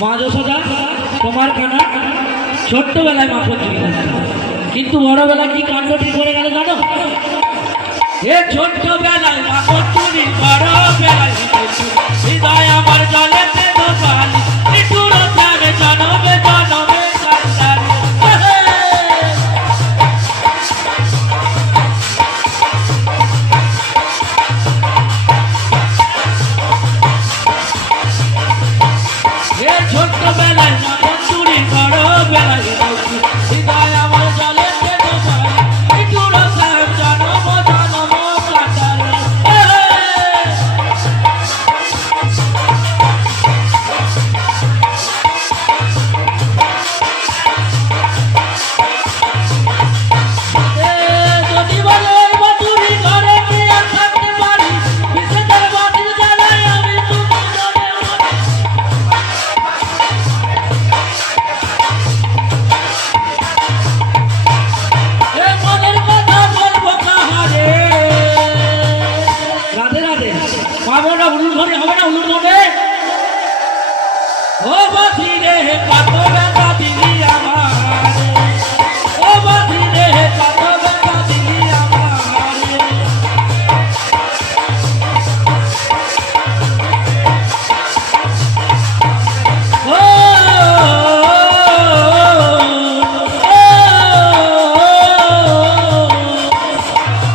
মা যশোদা তোমার কানা ছোট্টবেলায় মাখন চুরি করতো, কিন্তু বড়বেলা কি কাণ্ডটি করে গেল জানো? এ ছোট্টবেলায় মাখন চুরি, বড়বেলায় হৃদয় আমার জলে দোকালি নিঠুর প্রাণে জনমে জনমে কান্দারি। ছোট্টবেলা